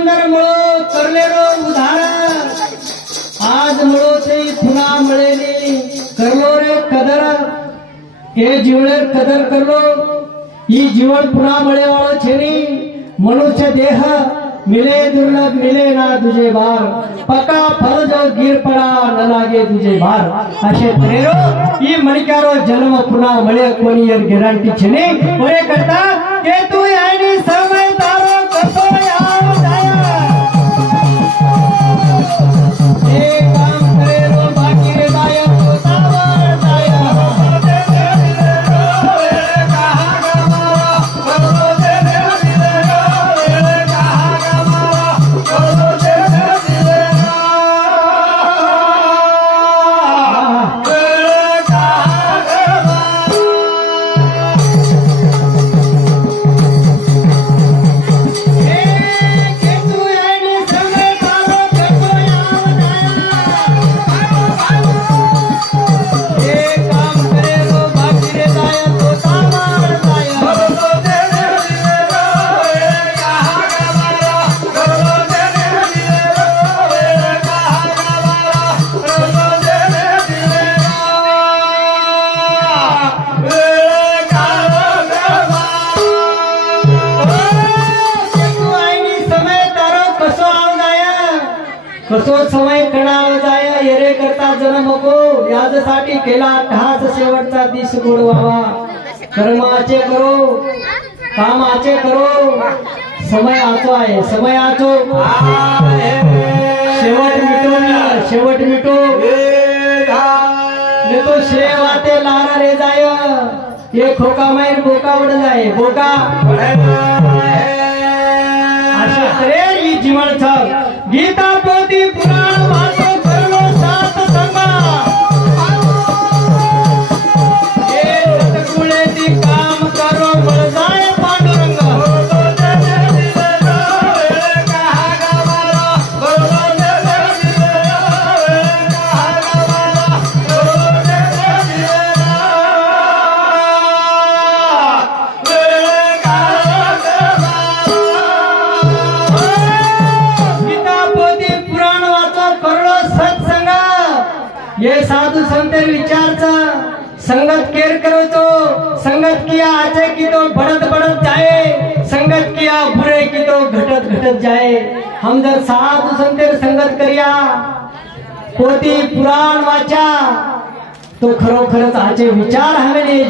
मंदर मळो करले रो उधार. आज मळो ते पुन्हा मळेली. करलो रे कदर. हे जीवळे कदर करलो. ही जीवन पुन्हा मळेवाळो छेरी मनुष्य देह मिले दुर्लभ मिले ना तुझे बार पका फल जो गिर पडा न लागे तुझे बार असे प्रेरो ई मणिकारो जन्म पुन्हा मळे कोणी गॅरंटी छे बरे करता के तू आईने समय कसो समय कणाव जाया येरे करता जन्म नको याजसाठी केला ठास शेवटचा दिस गोड व्हावा. कर्माचे करो कामाचे करो. समय आचो आहे समय आचो शेवट मिटो शेवट मिटो. तो श्रेय वाटे लारा रे जाय. ये खोका माहीर बोका उड जाय बोका. अशा तरे ही जीवन छ ये साधू संत विचारचा. संगत केर करो तो संगत किया आचे की तो बढ़त बढ़त जाए. संगत किया बुरे की तो घटत घटत जाए. हम जर साधू संतेर संगत करिया पोती पुराण वाचा तो खरोखरच आचे विचार हवे